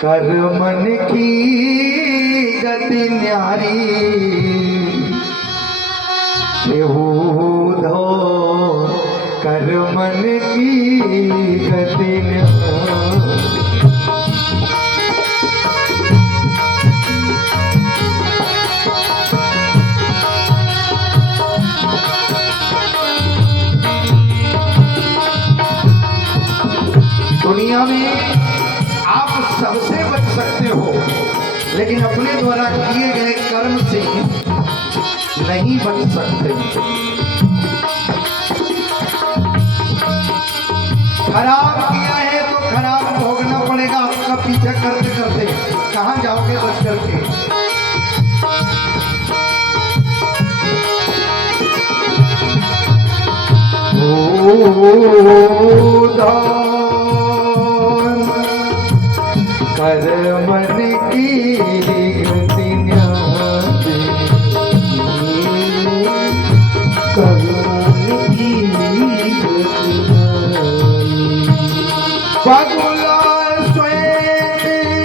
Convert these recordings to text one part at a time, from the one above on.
कर मन की गति न्यारी धो कर मन की गति न्यारी। दुनिया में आप सबसे बच सकते हो, लेकिन अपने द्वारा किए गए कर्म से नहीं बच सकते। खराब किया है तो खराब भोगना पड़ेगा। आपका पीछा करते करते कहां जाओगे बच करके। कर मन की गति न्यारी, कर मन की गति न्यारी। बगुला स्वयं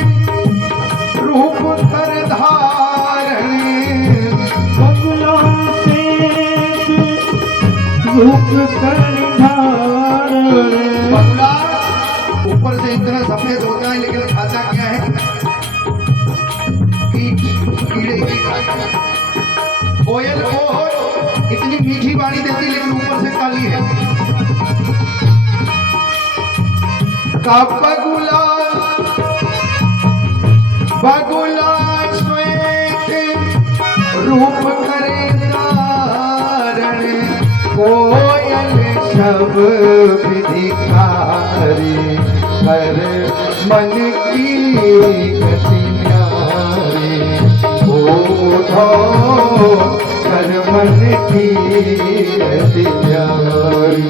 रूप कर धारण, बगुला से रूप कर धारण। बगुला ऊपर से इतना सफेद होता है लेकिन खाता क्या है? कीड़े की खाता है। कोयल को इतनी मीठी वाणी देती लेकिन ऊपर से काली है। का बगुला बगुला श्वेत रूप करे धारण, कोयल सब विधिकारी। कर मन की गति न्यारी, कर मन की गति न्यारी,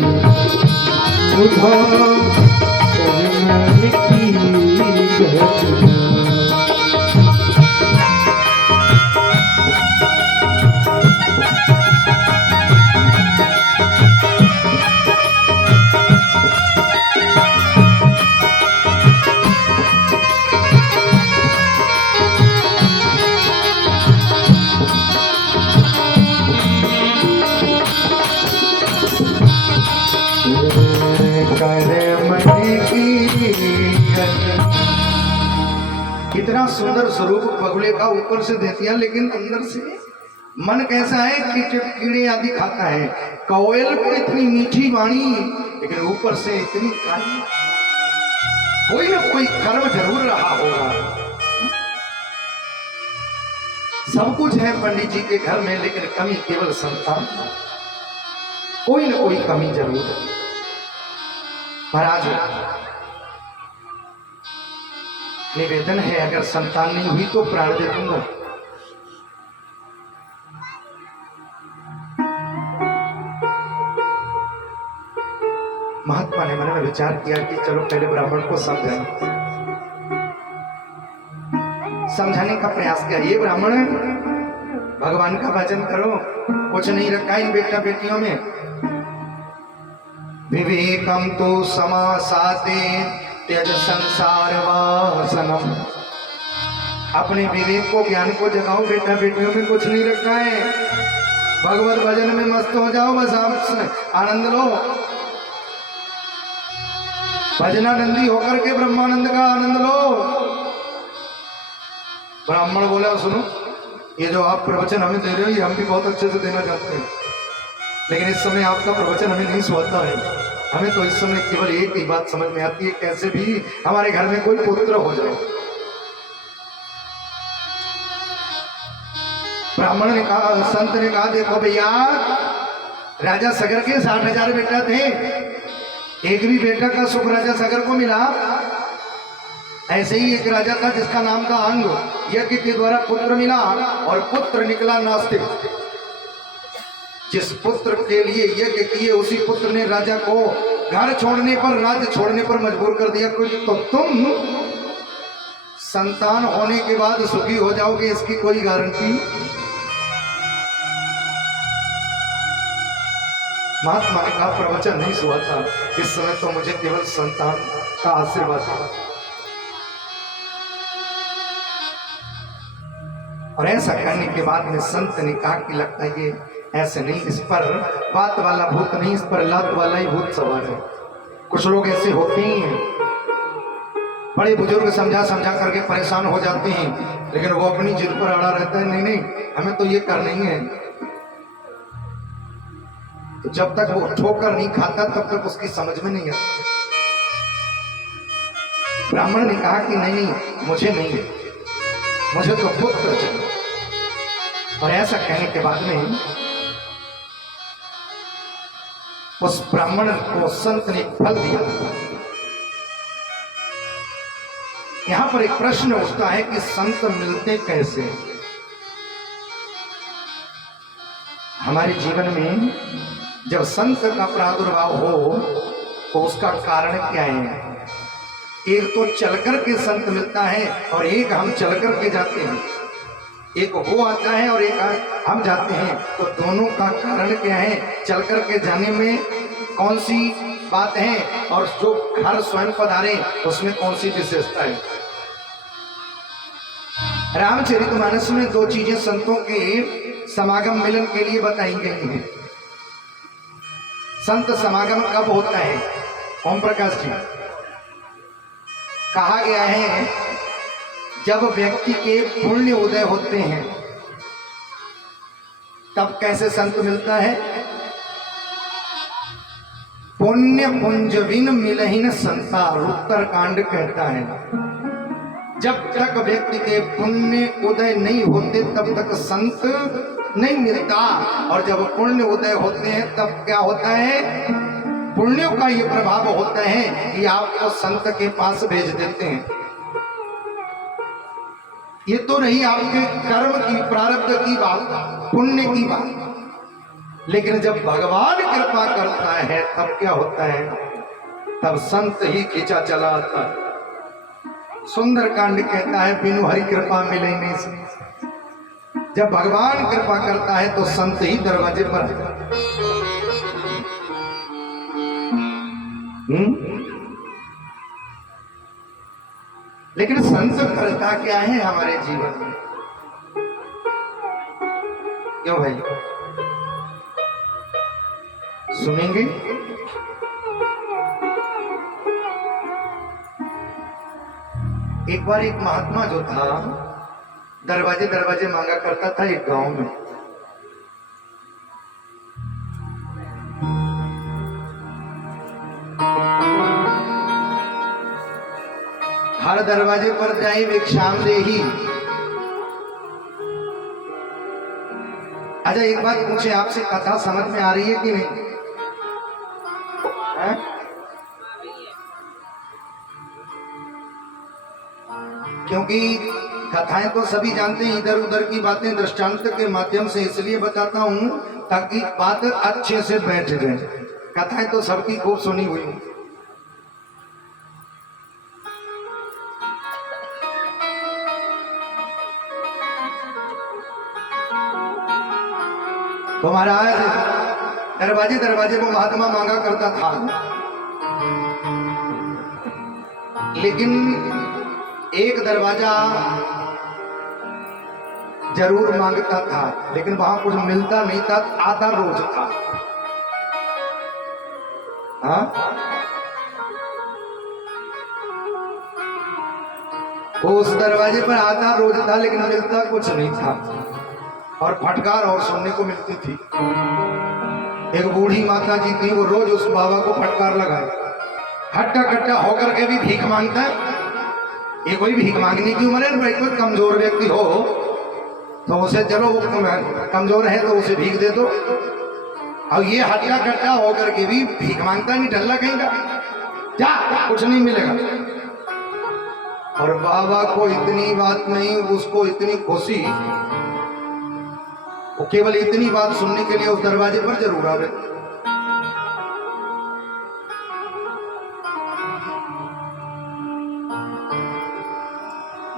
कर मन की गति न्यारी। इतना सुंदर स्वरूप बगुले का ऊपर से दे दिया, लेकिन अंदर से मन कैसा है कि कीड़े आदि खाता है। कोयल को इतनी मीठी वाणी लेकिन ऊपर से इतनी काली। कोई ना कोई कर्म जरूर रहा होगा। सब कुछ है पंडित जी के घर में, लेकिन कमी केवल संतान। कोई ना कोई कमी जरूर है। महाराज निवेदन है, अगर संतान नहीं हुई तो प्राण दे दूंगा। महात्मा ने मन में विचार किया कि चलो पहले ब्राह्मण को समझाने का प्रयास किया। ये ब्राह्मण भगवान का भजन करो, कुछ नहीं रखा इन बेटा बेटियों में। विवेकम तो समासाते त्यज संसार वासनम। अपने विवेक को ज्ञान को जगाओ, बेटा बेटियों में कुछ नहीं रखा है। भगवत भजन में मस्त हो जाओ, बस आप आनंद लो। भजनानंदी होकर के ब्रह्मानंद का आनंद लो। ब्राह्मण बोला सुनो, ये जो आप प्रवचन हमें दे रहे हो ये हम भी बहुत अच्छे से देना चाहते हैं, लेकिन इस समय आपका प्रवचन हमें नहीं सुहाता है। हमें तो इस समय केवल एक ही बात समझ में आती है, कैसे भी हमारे घर में कोई पुत्र हो जाए। ब्राह्मण ने कहा, संत ने कहा, देखो भैया, राजा सगर के 60,000 बेटा थे, एक भी बेटा का सुख राजा सगर को मिला। ऐसे ही एक राजा था जिसका नाम था अंग, यज्ञ के द्वारा पुत्र मिला और पुत्र निकला नास्तिक। जिस पुत्र के लिए यज्ञ किए उसी पुत्र ने राजा को घर छोड़ने पर, राज्य छोड़ने पर मजबूर कर दिया। तो तुम संतान होने के बाद सुखी हो जाओगे, इसकी कोई गारंटी? महात्मा ने कहा, प्रवचन नहीं सुहा था, इस समय तो मुझे केवल संतान का आशीर्वाद था। और ऐसा करने के बाद में संत ने कहा कि लगता है ये ऐसे नहीं, इस पर बात वाला भूत नहीं, इस पर लात वाला ही भूत सवार है। कुछ लोग ऐसे होते ही हैं, बड़े बुजुर्ग समझा समझा करके परेशान हो जाते हैं, लेकिन वो अपनी जिद पर अड़ा रहता है, नहीं नहीं हमें तो ये करना ही है। तो जब तक वो ठोकर नहीं खाता तब तक उसकी समझ में नहीं आता। ब्राह्मण ने कहा कि नहीं नहीं मुझे नहीं, मुझे तो पुत्र चाहिए। और ऐसा कहने के बाद में उस ब्राह्मण को संत ने फल दिया। यहां पर एक प्रश्न उठता है कि संत मिलते कैसे? हमारे जीवन में जब संत का प्रादुर्भाव हो तो उसका कारण क्या है? एक तो चलकर के संत मिलता है और एक हम चलकर के जाते हैं। एक वो आता है और एक हम जाते हैं, तो दोनों का कारण क्या है? चलकर के जाने में कौन सी बात है और जो घर स्वयं पधारे उसमें कौन सी विशेषता है? रामचरितमानस में दो चीजें संतों के समागम मिलन के लिए बताई गई हैं। संत समागम कब होता है? ओम प्रकाश जी, कहा गया है जब व्यक्ति के पुण्य उदय होते हैं तब कैसे संत मिलता है? पुण्य पुंजविन मिलहिन संता, उत्तर कांड कहता है। जब तक व्यक्ति के पुण्य उदय नहीं होते तब तक संत नहीं मिलता, और जब पुण्य उदय होते हैं तब क्या होता है? पुण्यों का ये प्रभाव होता है कि आपको संत के पास भेज देते हैं। ये तो नहीं आपके कर्म की, प्रारब्ध की बात, पुण्य की बात, लेकिन जब भगवान कृपा करता है तब क्या होता है? तब संत ही खींचा चला आता है। सुंदर कांड कहता है बिनु हरि कृपा मिले नहीं से। जब भगवान कृपा करता है तो संत ही दरवाजे पर लेकिन संत करता क्या है हमारे जीवन में? क्यों भाई सुनेंगे? एक बार एक महात्मा जो था दरवाजे दरवाजे मांगा करता था एक गांव में। हर दरवाजे पर जाए भिक्षाम देही। अच्छा एक बात पूछे आपसे, कथा समझ में आ रही है कि नहीं? है? क्योंकि कथाएं तो सभी जानते हैं, इधर उधर की बातें दृष्टांत के माध्यम से इसलिए बताता हूं ताकि बात अच्छे से बैठ जाए। कथाएं तो सबकी खूब सुनी हुई। तो महाराज दरवाजे दरवाजे वो महात्मा मांगा करता था, लेकिन एक दरवाजा जरूर मांगता था, लेकिन वहां कुछ मिलता नहीं था, आधा रोज था। हाँ? उस दरवाजे पर आधा रोज था लेकिन मिलता कुछ नहीं था, और फटकार और सुनने को मिलती थी। एक बूढ़ी माता जी थी, वो रोज उस बाबा को फटकार लगाए। हट्टा कट्टा होकर के भी भीख मांगता है। ये कोई भीख मांगने की उम्र है? भाई कोई कमजोर व्यक्ति हो तो उसे, चलो कमजोर है तो उसे भीख दे दो। और ये हट्टा कट्टा होकर के भी भीख मांगता नहीं, डल्ला कहीं का, जा कुछ नहीं मिलेगा। और बाबा को इतनी बात नहीं, उसको इतनी खुशी, वो केवल इतनी बात सुनने के लिए उस दरवाजे पर जरूर आवे।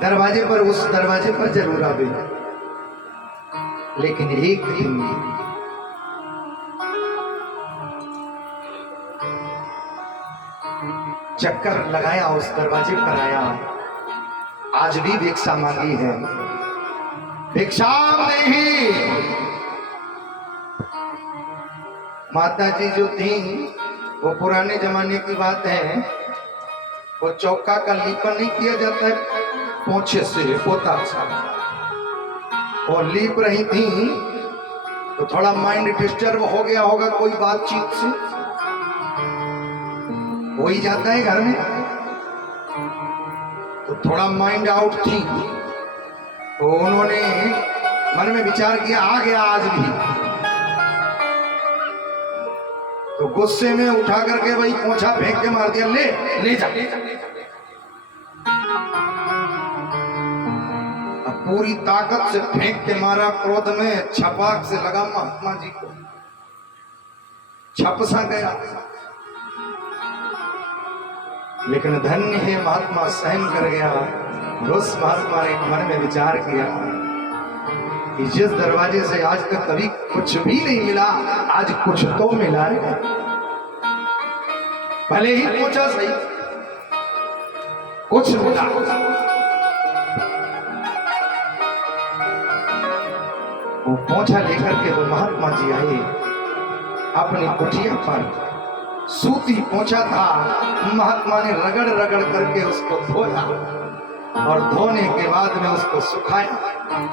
दरवाजे पर, उस दरवाजे पर जरूर आवे। लेकिन एक दिन चक्कर लगाया, उस दरवाजे पर आया, आज भी भिक्षा मांगी है, भिक्षाम देहि। माता जी जो थी वो पुराने जमाने की बात है, वो चौका का लीपन नहीं किया जाता है पोछे से, पोता सा, वो लीप रही थी तो थोड़ा माइंड डिस्टर्ब हो गया होगा कोई बातचीत से, हो ही जाता है घर में, तो थोड़ा माइंड आउट थी, तो उन्होंने मन में विचार किया आ गया आज भी, तो गुस्से में उठा करके वही पोंछा फेंक के मार दिया, ले ले जा, अब पूरी ताकत से फेंक के मारा, क्रोध में छपाक से लगा महात्मा जी को, छप सा गया, लेकिन धन्य है महात्मा सहन कर गया। उस महात्मा ने मन में विचार किया कि जिस दरवाजे से आज तक कभी कुछ भी नहीं मिला, आज कुछ तो मिला है, भले ही पूछा सही, कुछ मिला। वो पोंछा लेकर के वो महात्मा जी आए अपनी कुटिया पर, सूती पोंछा था, महात्मा ने रगड़ रगड़ करके उसको धोया और धोने के बाद में उसको सुखाया,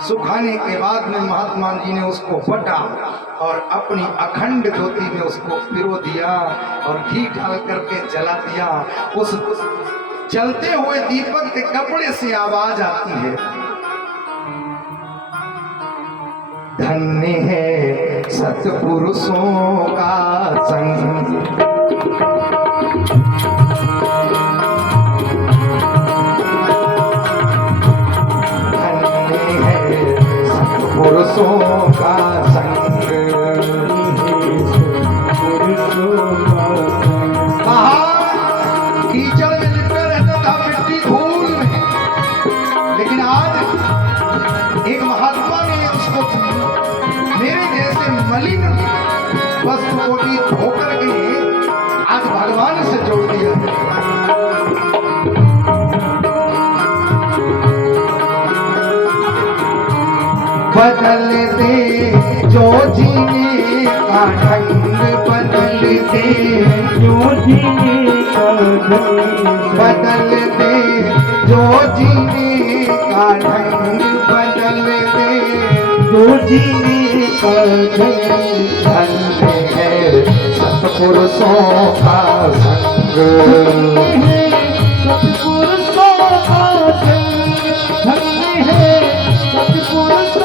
सुखाने के बाद में महात्मा जी ने उसको फटा और अपनी अखंड ज्योति में उसको पिरो दिया और घी डाल करके जला दिया। उस जलते हुए दीपक के कपड़े से आवाज आती है, धन्य है सत्पुरुषों का संग, पुरुषों का संग, कीचड़ में लिपटा रहता था, मिट्टी धूल में, लेकिन आज एक महात्मा ने उसको मेरे जैसे मलिन वस्त्र को भी धोकर के आज भगवान से जोड़ दिया। बदल दे जो जीने का ढंग, बदल दे जो जीने का ढंग, बदल दे जो जीने का ढंग, बदल दे जो जीने का ढंग, धन्य है सत्पुरुषों का संग, सत्पुरुषों का संग, धन्य है सत्पुरुषों।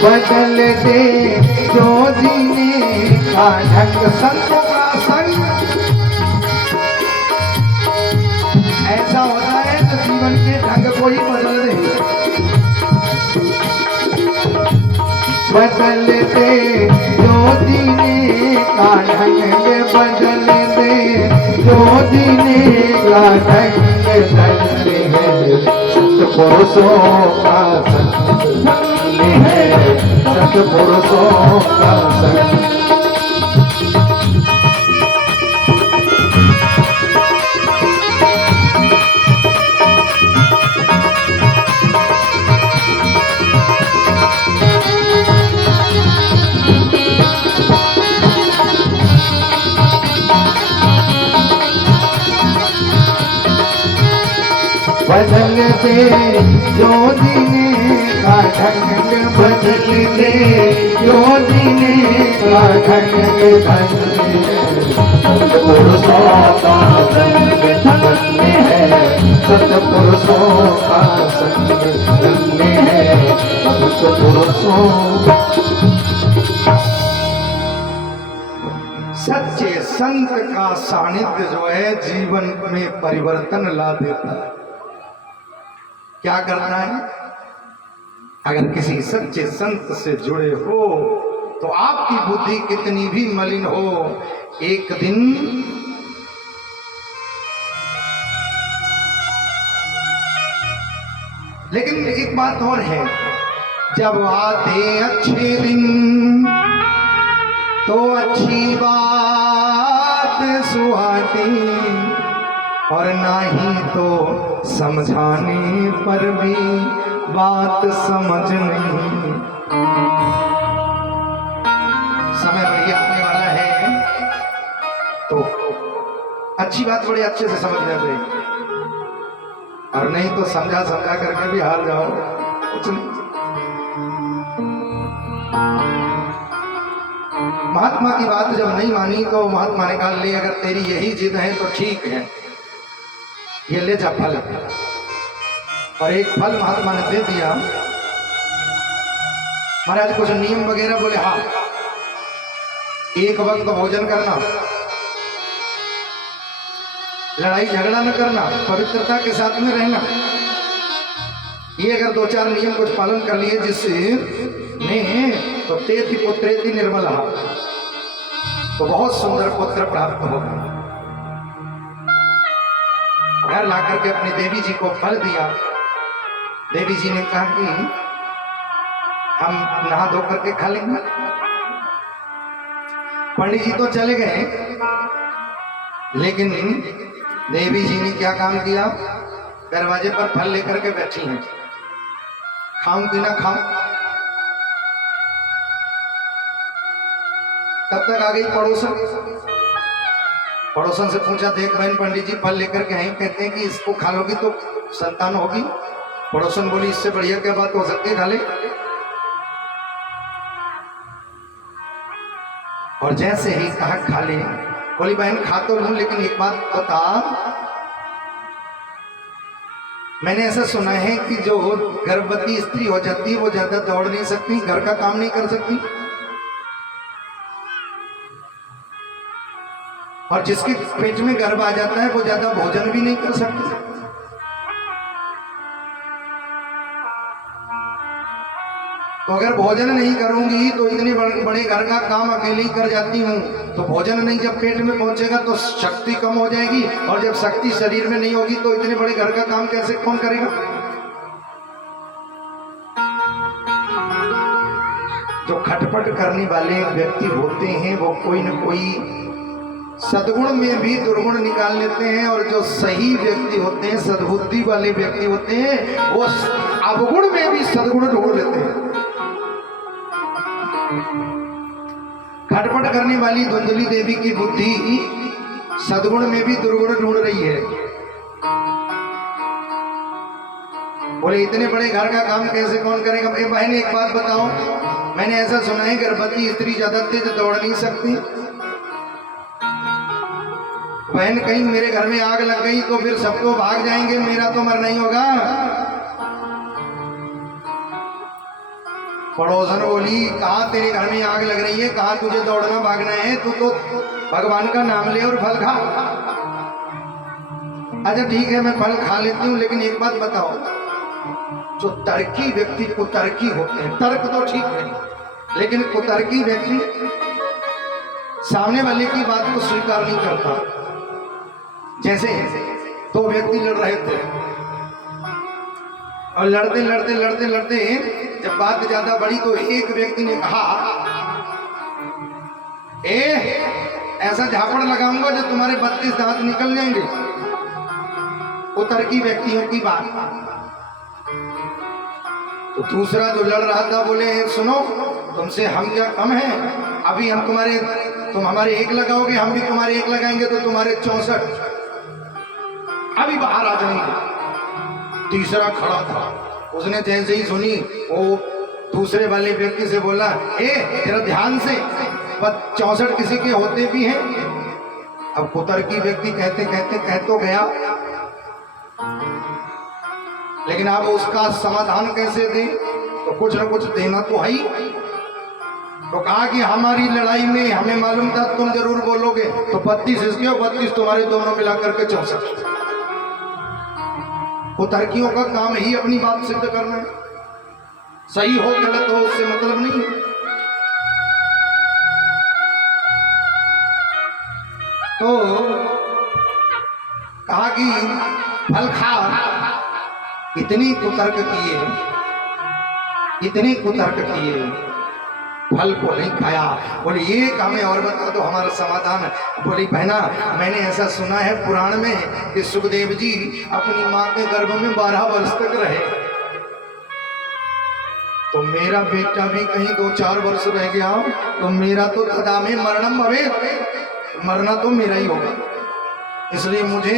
बदल दे जो जीने का ढंग, संतों का संग ऐसा होता है तो जीवन के ढंग को ही बदल दे, बदल दे जो जीने का ढंग, बदल दे जो जीने का ढंग, धन्य है सत्पुरुषों का संग, है सत्पुरुषों का संग। बदल दे जो जीने का ढंग, बदल दे जो जीने का ढंग, सत्पुरुषों का संग, धन्य है सत्पुरुषों का संग, धन्य है सत्पुरुषों। सच्चे संत का सानिध्य जो है जीवन में परिवर्तन ला देता है। क्या करना है? अगर किसी सच्चे संत से जुड़े हो तो आपकी बुद्धि कितनी भी मलिन हो, एक दिन लेकिन एक बात और है, जब आते अच्छे दिन तो अच्छी बात सुहाती, और नहीं तो समझाने पर भी बात समझ नहीं। समय बढ़िया आने वाला है तो अच्छी बात बड़े अच्छे से समझ लेते, और नहीं तो समझा समझा करके भी हार जाओ, कुछ नहीं। महात्मा की बात जब नहीं मानी तो महात्मा ने कहा, ले अगर तेरी यही जिद है तो ठीक है, ये ले जा फल। और एक फल महात्मा ने दे दिया। महाराज कुछ नियम वगैरह बोले, हाँ एक वक्त भोजन करना, लड़ाई झगड़ा न करना, पवित्रता के साथ में रहना, ये अगर दो चार नियम कुछ पालन कर लिए जिससे ने तो तेति पुत्रेति निर्मला, तो बहुत सुंदर पुत्र प्राप्त होगा। घर ला करके अपनी देवी जी को फल दिया। देवी जी ने कहा कि हम नहा धो करके खा लेंगे। पंडित जी तो चले गए, लेकिन देवी जी ने क्या काम किया, दरवाजे पर फल लेकर के बैठी हैं, खाऊं कि ना खाऊं। तब तक आ गई पड़ोसन से पूछा, देख बहन पंडित जी फल लेकर के आए, कहते हैं कि इसको खा लोगी तो संतान होगी। पड़ोसन बोली, इससे बढ़िया क्या बात हो सकती है, खा ले। और जैसे ही कहा खा ले, बोली बहन खा तो लूं, लेकिन एक बात बता, मैंने ऐसा सुना है कि जो गर्भवती स्त्री हो जाती है वो ज्यादा दौड़ नहीं सकती, घर का काम नहीं कर सकती, और जिसके पेट में गर्भ आ जाता है वो ज्यादा भोजन भी नहीं कर सकती। तो अगर भोजन नहीं करूंगी तो इतने बड़े घर का काम अकेले ही कर जाती हूँ, तो भोजन नहीं जब पेट में पहुंचेगा तो शक्ति कम हो जाएगी, और जब शक्ति शरीर में नहीं होगी तो इतने बड़े घर का काम कैसे कौन करेगा। जो खटपट करने वाले व्यक्ति होते हैं वो कोई न कोई सद्गुण में भी दुर्गुण निकाल लेते हैं, और जो सही व्यक्ति होते हैं, सद्बुद्धि वाले व्यक्ति होते हैं, वो अवगुण में भी सद्गुण ढूंढ लेते हैं। खटपट करने वाली धुंधली देवी की बुद्धि सद्गुण में भी दुर्गुण ढूंढ रही है। बोले इतने बड़े घर का काम कैसे कौन करेगा। बहन एक बात बताओ, मैंने ऐसा सुना है गर्भवती स्त्री ज्यादा तेज दौड़ नहीं सकती। बहन कहीं मेरे घर में आग लग गई तो फिर सब तो भाग जाएंगे, मेरा तो मरना ही होगा। पड़ोसन बोली, कहा तेरे घर में आग लग रही है, कहा तुझे दौड़ना भागना है, तू तो भगवान का नाम ले और फल खा। अच्छा ठीक है मैं फल खा लेती हूँ, लेकिन एक बात बताओ, जो तर्की व्यक्ति कुतर्की होते हैं, तर्क तो ठीक है, लेकिन कुतर्की व्यक्ति सामने वाले की बात को स्वीकार नहीं करता। जैसे दो व्यक्ति लड़ रहे थे, और लड़ते लड़ते लड़ते लड़ते जब बात ज्यादा बढ़ी तो एक व्यक्ति ने कहा, ऐसा झापड़ लगाऊंगा जो तुम्हारे 32 दांत निकल जाएंगे। उतरकी व्यक्तियों की बात। तो दूसरा जो लड़ रहा था बोले, सुनो तुमसे हम क्या कम हैं, अभी हम तुम हमारे एक लगाओगे, हम भी तुम्हारे एक लगाएंगे तो तुम्हारे 64 अभी बाहर आ जाएंगे। तीसरा खड़ा था, उसने जैसे ही सुनी वो दूसरे वाले व्यक्ति से बोला, तेरा ध्यान से 64 किसी के होते भी हैं। अब कुतर्की व्यक्ति कहते कहते कह तो गया, लेकिन अब उसका समाधान कैसे दे, तो कुछ न कुछ देना तो है ही। तो कहा कि हमारी लड़ाई में हमें मालूम था तुम जरूर बोलोगे, तो 32 इसके और 32 तुम्हारे, दोनों मिलाकर के 64। वो तर्कियों का काम ही अपनी बात सिद्ध करना है, सही हो गलत हो उससे मतलब नहीं है। तो कहा कि फल खा, इतनी कुतर्क किए, इतने कुतर्क किए, फल को नहीं खाया। बोले ये काम है और बता दो हमारा समाधान। बोली बहना मैंने ऐसा सुना है पुराण में कि सुखदेव जी अपनी माँ के गर्भ में 12 वर्ष तक रहे, तो मेरा बेटा भी कहीं 2-4 वर्ष रह गया तो मेरा तो तदा में मरणम भवेत्, मरना तो मेरा ही होगा। इसलिए मुझे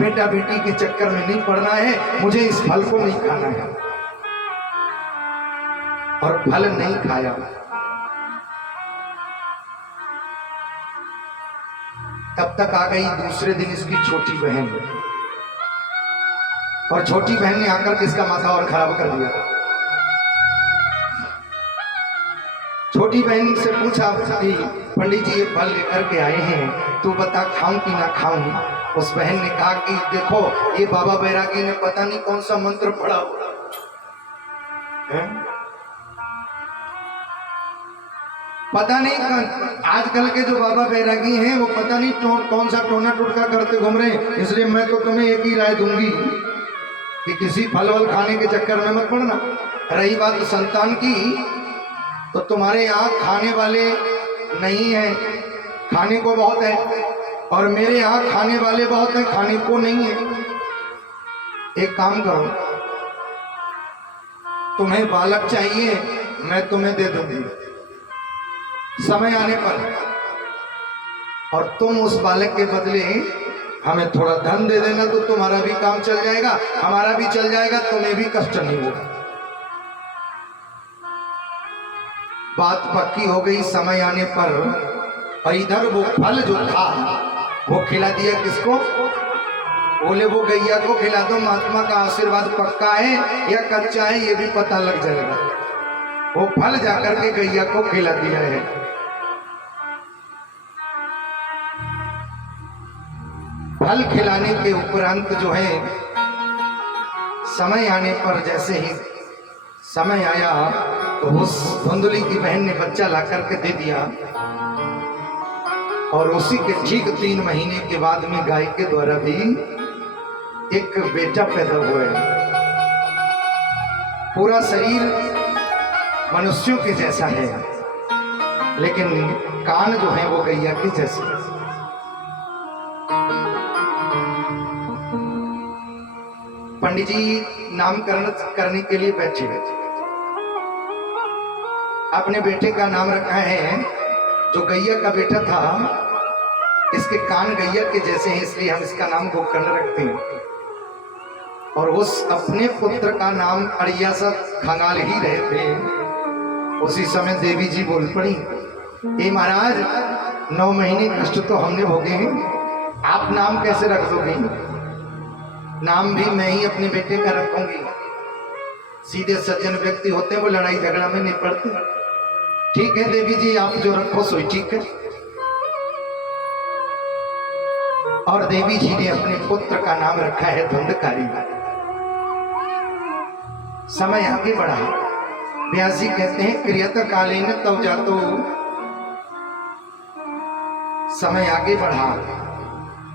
बेटा बेटी के चक्कर में नहीं पड़ना है, मुझे इस फल को नहीं खाना है। और फल नहीं खाया। तब तक आ गई दूसरे दिन इसकी छोटी बहन, और छोटी बहन ने आकर किसका माथा और खराब कर दिया। छोटी बहन से पूछा कि पंडित जी ये फल लेकर के आए हैं, तू बता खाऊं कि ना खाऊं। उस बहन ने कहा कि देखो ये बाबा बैरागी ने पता नहीं कौन सा मंत्र पढ़ा है, पता नहीं आजकल के जो बाबा बैरागी हैं वो पता नहीं कौन सा टोना टुटका करते घूम रहे हैं। इसलिए मैं तो तुम्हें एक ही राय दूंगी कि किसी फल वल खाने के चक्कर में मत पड़ना। रही बात संतान की, तो तुम्हारे यहाँ खाने वाले नहीं हैं, खाने को बहुत है, और मेरे यहाँ खाने वाले बहुत हैं, खाने को नहीं है। एक काम करो, तुम्हें बालक चाहिए मैं तुम्हें दे दूंगी समय आने पर, और तुम उस बालक के बदले हमें थोड़ा धन दे देना, तो तुम्हारा भी काम चल जाएगा, हमारा भी चल जाएगा, तुम्हें भी कष्ट नहीं होगा। बात पक्की हो गई समय आने पर। और इधर वो फल जो था वो खिला दिया किसको? बोले वो गैया को खिला दो, महात्मा का आशीर्वाद पक्का है या कच्चा है ये भी पता लग जाएगा। वो फल जाकर के गैया को खिला दिया है। फल खिलाने के उपरांत जो है समय आने पर, जैसे ही समय आया तो उस धुंधली की बहन ने बच्चा ला करके दे दिया, और उसी के ठीक 3 महीने के बाद में गाय के द्वारा भी एक बेटा पैदा हुआ है। पूरा शरीर मनुष्यों के जैसा है, लेकिन कान जो है वो गैया के जैसे। पंडित जी नामकरण करने के लिए बैठे, अपने बेटे का नाम रखा है, जो गैया का बेटा था इसके कान गैया के जैसे हैं, इसलिए हम इसका नाम गोकर्ण रखते हैं। और उस अपने पुत्र का नाम अड़िया सा खंगाल ही रहे थे। उसी समय देवी जी बोल पड़ी, ए महाराज 9 महीने कष्ट तो हमने भोगे हैं, आप नाम कैसे रख दोगे? नाम भी मैं ही अपने बेटे का रखूंगी। सीधे सज्जन व्यक्ति होते हैं वो लड़ाई झगड़ा में नहीं पड़ते। ठीक है देवी जी आप जो रखो सोई ठीक है। और देवी जी ने अपने पुत्र का नाम रखा है धुंधकारी। समय आगे बढ़ा, व्यासी कहते हैं क्रियत कालीन तब जातो। समय आगे बढ़ा,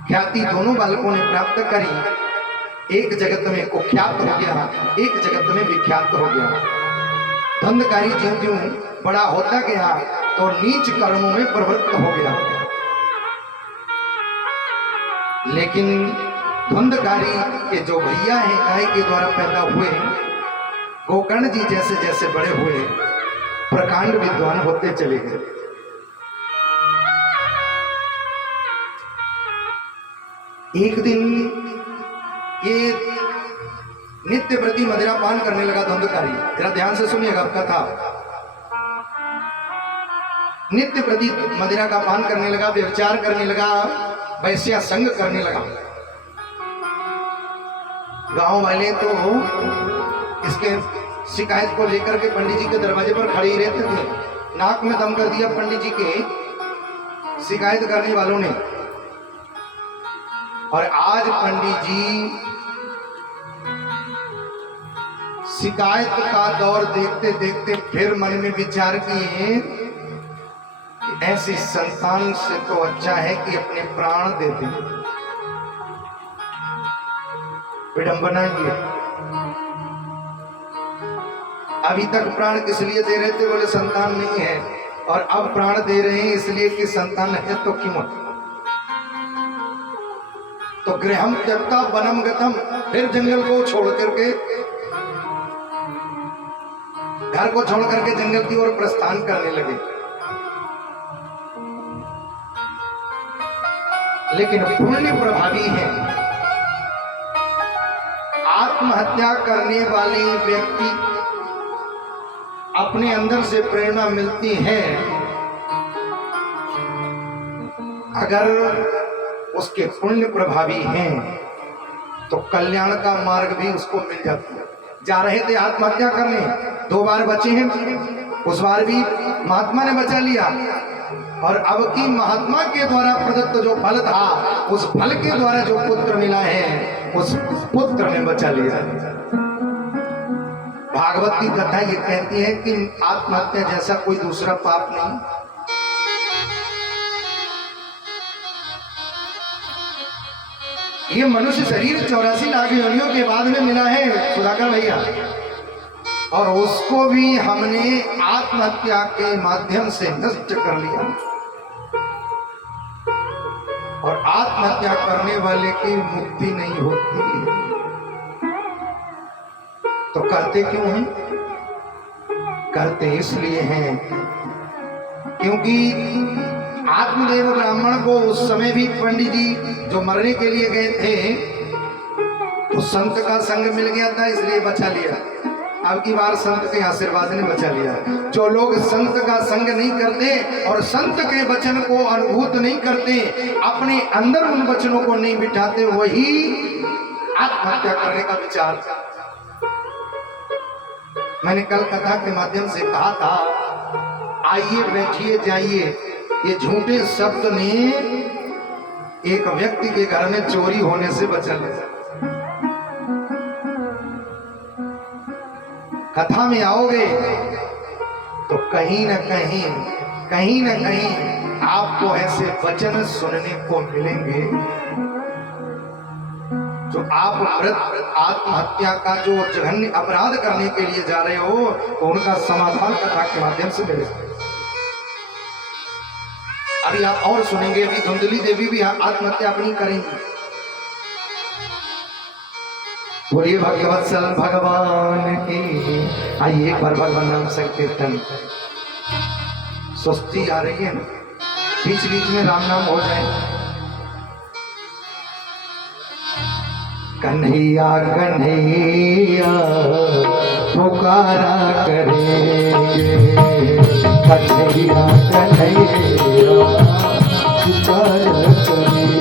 ख्याति दोनों बालकों ने प्राप्त करी। एक जगत में कुख्यात हो गया, एक जगत में विख्यात हो गया। धुंधकारी ज्यों ज्यों बड़ा होता गया तो नीच कर्मों में प्रवृत्त हो गया। लेकिन धुंधकारी के जो भैया हैं गाय के द्वारा पैदा हुए, गोकर्ण जी जैसे जैसे बड़े हुए प्रकांड विद्वान होते चले गए। एक दिन ये नित्य प्रति मदिरा पान करने लगा धुंधकारी। जरा ध्यान से सुनिएगा आपका था। नित्य प्रति मदिरा का पान करने लगा, व्यभिचार करने लगा, वैश्या संग करने लगा। गांव वाले तो इसके शिकायत को लेकर के पंडित जी के दरवाजे पर खड़े ही रहते थे। नाक में दम कर दिया पंडित जी के शिकायत करने वालों ने। और आज पंडित जी शिकायत का दौर देखते देखते फिर मन में विचार किए, ऐसी संतान से तो अच्छा है कि अपने प्राण दे दें। विडंबना की अभी तक प्राण किस लिए दे रहे थे? बोले संतान नहीं है। और अब प्राण दे रहे हैं इसलिए कि संतान है तो क्यों? तो गृहम त्यक्ता वनम गतम, फिर जंगल को छोड़ करके, घर को छोड़ करके जंगल की ओर प्रस्थान करने लगे। लेकिन पुण्य प्रभावी है। आत्महत्या करने वाले व्यक्ति अपने अंदर से प्रेरणा मिलती है अगर उसके पुण्य प्रभावी हैं तो कल्याण का मार्ग भी उसको मिल जाता है। जा रहे थे आत्महत्या करने, 2 बार बचे हैं, उस बार भी महात्मा ने बचा लिया और अब की महात्मा के द्वारा प्रदत्त जो फल था उस फल के द्वारा जो पुत्र मिला है उस पुत्र ने बचा लिया। भागवत की कथा ये कहती है कि आत्महत्या जैसा कोई दूसरा पाप नहीं। ये मनुष्य शरीर 84 लाख योनियों के बाद में मिला है सुधाकर भैया, और उसको भी हमने आत्महत्या के माध्यम से नष्ट कर लिया। और आत्महत्या करने वाले की मुक्ति नहीं होती। तो करते क्यों हैं? करते इसलिए हैं क्योंकि आत्मदेव ब्राह्मण को उस समय भी पंडित जी जो मरने के लिए गए थे तो संत का संग मिल गया था, इसलिए बचा लिया। अब की बार संत के आशीर्वाद ने बचा लिया। जो लोग संत का संग नहीं करते और संत के वचन को अनुभूत नहीं करते, अपने अंदर उन वचनों को नहीं बिठाते, वही आत्महत्या करने का विचार। मैंने कल कथा के माध्यम से कहा था, आइए बैठिए जाइए, ये झूठे शब्द ने एक व्यक्ति के घर में चोरी होने से बचा लिया। कथा में आओगे तो कहीं न कहीं आपको ऐसे वचन सुनने को मिलेंगे जो आप आत्महत्या का जो जघन्य अपराध करने के लिए जा रहे हो तो उनका समाधान कथा के माध्यम से मिलेगा। अभी आप और सुनेंगे, अभी धुंधली देवी भी आत्महत्या अपनी करेंगी। बोलिए भगवत्सल भगवान की। आइए एक बार भगवान नाम संकीर्तन। सुस्ती आ रही है ना, बीच बीच में राम नाम हो जाए। कन्हैया कन्हैया पुकारा करेंगे, कन्हैया कन्हैया पुकारा करेंगे।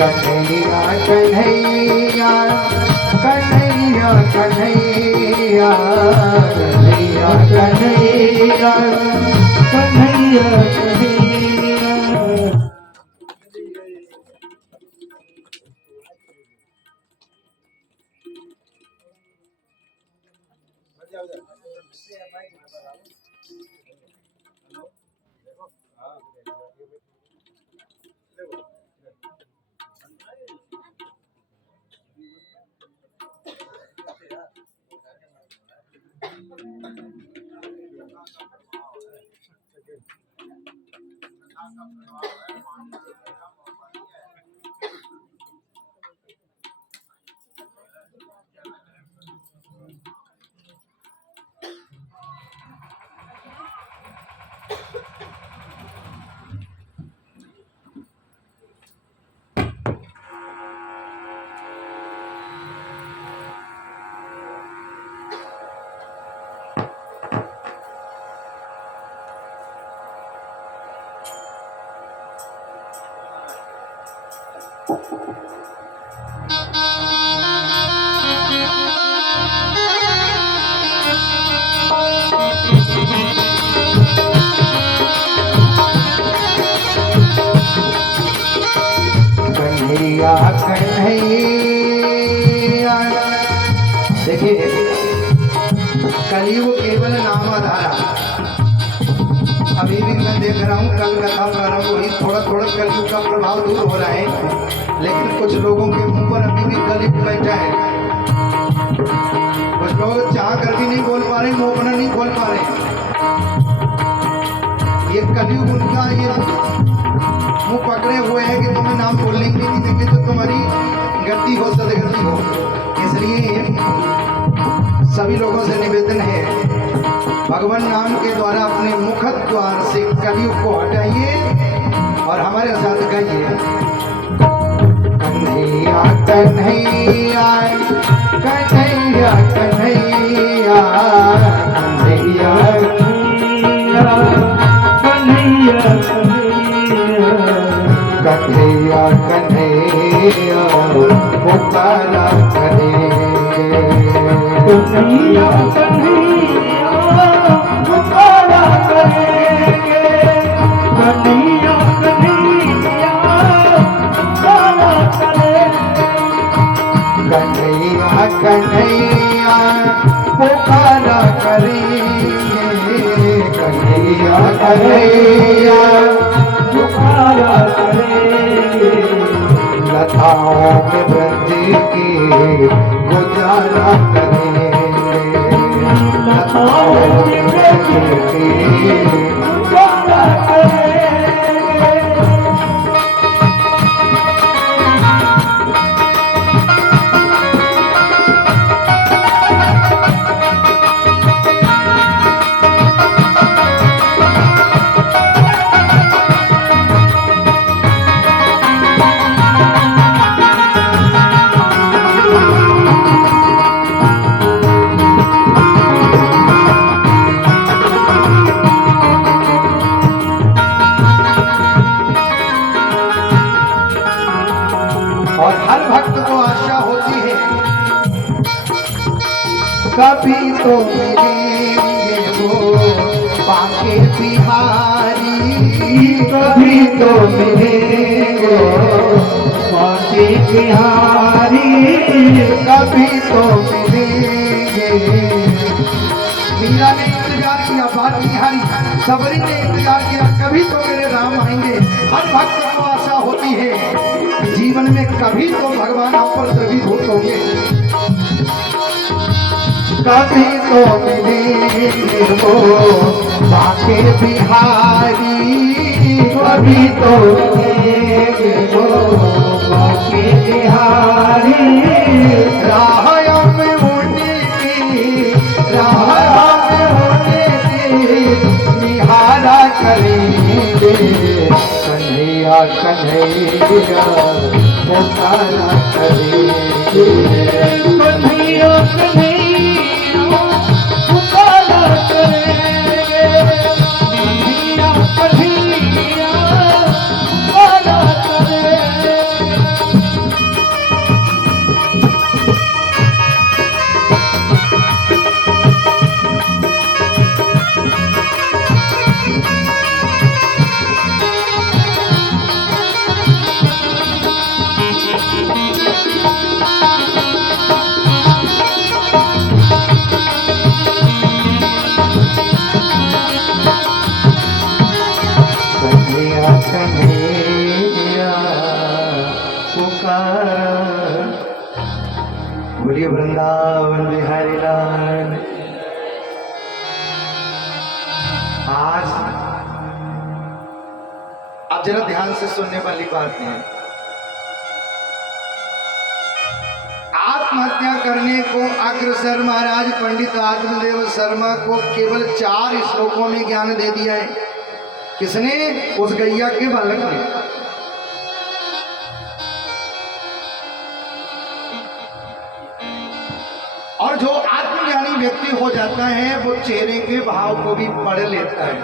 कन्हैया कन्हैया कन्हैया कन्हैया कन्हैया कन्हैया कन्हैया कन्हैया। कन्हैया कन्हैया। देखिए कलयुग केवल नामाधारा। अभी भी मैं देख रहा हूँ कल कथा प्रारंभ हुई, थोड़ा थोड़ा कलयुग का प्रभाव दूर हो रहा है, लेकिन कुछ लोगों के मुंह पर अभी भी कलयुग बैठा है। कुछ लोग चाह कर भी नहीं बोल पा रहे, मुंह अपना नहीं खोल पा रहे। ये कलयुग उनका ये मुंह पकड़े हुए है कि तुम्हें नाम बोलने की नहीं देंगे तो तुम्हारी गति हो सदगति हो। इसलिए सभी लोगों से निवेदन है, भगवान नाम के द्वारा अपने मुख द्वार से कलयुग को हटाइए और हमारे साथ गाइए। कन्हैया कन्हैया कन्हैया कन्हैया कन्हैया कन्हैया कन्हैया कन्हैया पुकारा करेंगे। कन्हैया कन्हैया पुकारा करेंगे। कन्हैया कन्हैया पुकारा करेंगे। कन्हैया कन्हैया पुकारा करेंगे। कन्हैया कन्हैया पुकारा करेंगे। लताओं में ब्रज की गुजारा करेंगे। लताओं में ब्रज की गुजारा करेंगे। और हर भक्त को आशा होती है कभी तो मिलेंगे वो बांके बिहारी। कभी तो मिलेंगे बांके बिहारी। कभी तो मिलेंगे। मीरा ने इंतजार किया, बांके बिहारी सबरी ने इंतजार किया, कभी तो मेरे राम आएंगे। हर भक्त को आशा होती है जीवन में कभी तो भगवान आप पर द्रवीभूत होंगे। कभी तो मिलेंगे वो बांके बिहारी। कभी तो मिलेंगे वो बांके बिहारी। राह में उनकी निहारा करेंगे। कन्हैया कन्हैया पुकारा करेंगे। कन्हैया कन्हैया पुकारा करेंगे। कन्हैया कन्हैया पुकारा करेंगे। कन्हैया पुकार। बोलिए वृंदावन बिहारी लाल। आज आप जरा ध्यान से सुनने वाली बात है। आत्महत्या करने को अग्रसर महाराज पंडित आत्मदेव शर्मा को केवल 4 श्लोकों में ज्ञान दे दिया है। किसने? उस गैया के बालक ने। और जो आत्मज्ञानी व्यक्ति हो जाता है वो चेहरे के भाव को भी पढ़ लेता है।